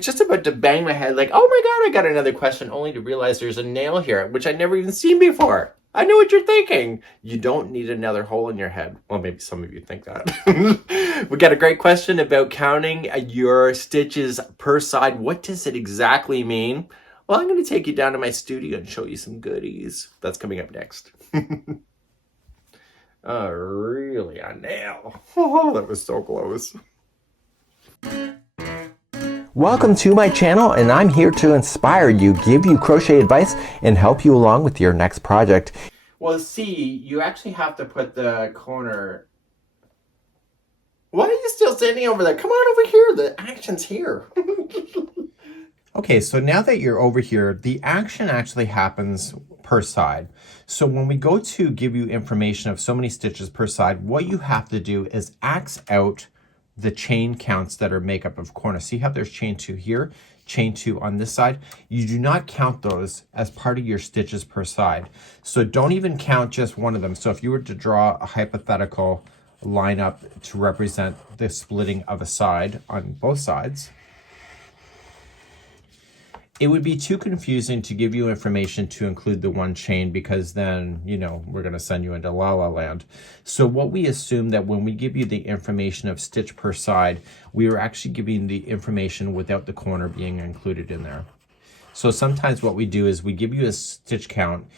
was just about to bang my head like, oh my God, I got another question, only to realize there's a nail here, which I'd never even seen before. I know what you're thinking. You don't need another hole in your head. Well, maybe some of you think that. We got a great question about counting your stitches per side. What does it exactly mean? Well, I'm going to take you down to my studio and show you some goodies. That's coming up next. Really, a nail. Oh, that was so close. Welcome to my channel, and I'm here to inspire you, give you crochet advice, and help you along with your next project. Well, see, you actually have to put the corner... Why are you still standing over there? Come on over here, the action's here. Okay, so now that you're over here, the action actually happens per side. So when we go to give you information of so many stitches per side, what you have to do is X out the chain counts that are make up of corner. See how there's chain 2 here, chain 2 on this side? You do not count those as part of your stitches per side. So don't even count just one of them. So if you were to draw a hypothetical lineup to represent the splitting of a side on both sides, it would be too confusing to give you information to include the one chain, because then, you know, we're going to send you into la la land. So what we assume that when we give you the information of stitch per side, we are actually giving the information without the corner being included in there. So sometimes what we do is we give you a stitch count,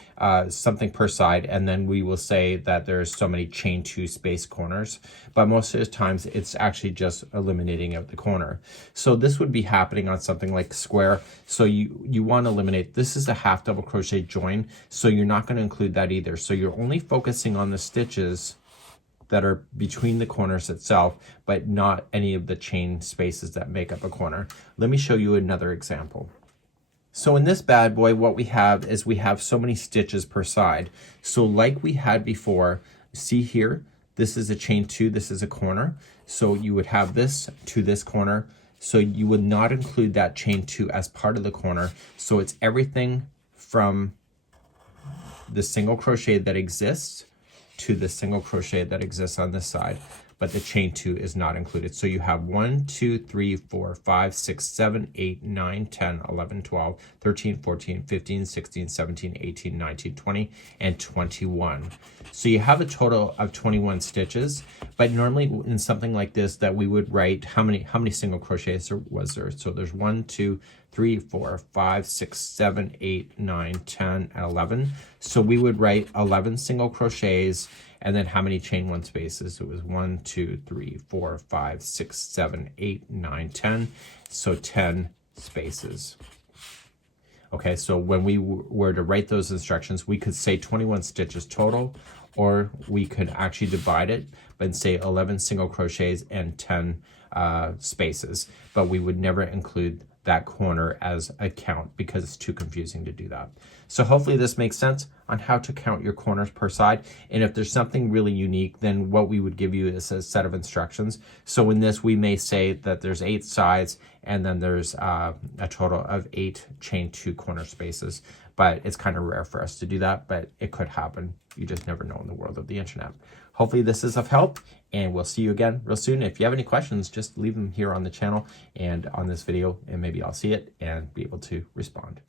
something per side, and then we will say that there's so many chain 2 space corners. But most of the times it's actually just eliminating out the corner. So this would be happening on something like square. So you want to eliminate, this is a half double crochet join, so you're not going to include that either. So you're only focusing on the stitches that are between the corners itself, but not any of the chain spaces that make up a corner. Let me show you another example. So in this bad boy, what we have is we have so many stitches per side. So like we had before, see here, this is a chain 2, this is a corner. So you would have this to this corner. So you would not include that chain 2 as part of the corner. So it's everything from the single crochet that exists to the single crochet that exists on this side, but the chain 2 is not included. So you have 1, 2, 3, 4, 5, 6, 7, 8, 9, 10, 11, 12, 13, 14, 15, 16, 17, 18, 19, 20, and 21. So you have a total of 21 stitches, but normally in something like this that we would write, how many single crochets was there? So there's 1, 2, 3, 4, 5, 6, 7, 8, 9, 10, and 11. So we would write 11 single crochets, and then how many chain 1 spaces? It was 1, 2, 3, 4, 5, 6, 7, 8, 9, 10. So 10 spaces. Okay, so when we were to write those instructions, we could say 21 stitches total, or we could actually divide it and say 11 single crochets and 10 spaces, but we would never include that corner as a count because it's too confusing to do that. So hopefully this makes sense on how to count your corners per side. And if there's something really unique, then what we would give you is a set of instructions. So in this, we may say that there's 8 sides, and then there's a total of 8 chain 2 corner spaces. But it's kind of rare for us to do that, but it could happen. You just never know in the world of the internet. Hopefully this is of help, and we'll see you again real soon. If you have any questions, just leave them here on the channel and on this video, and maybe I'll see it and be able to respond.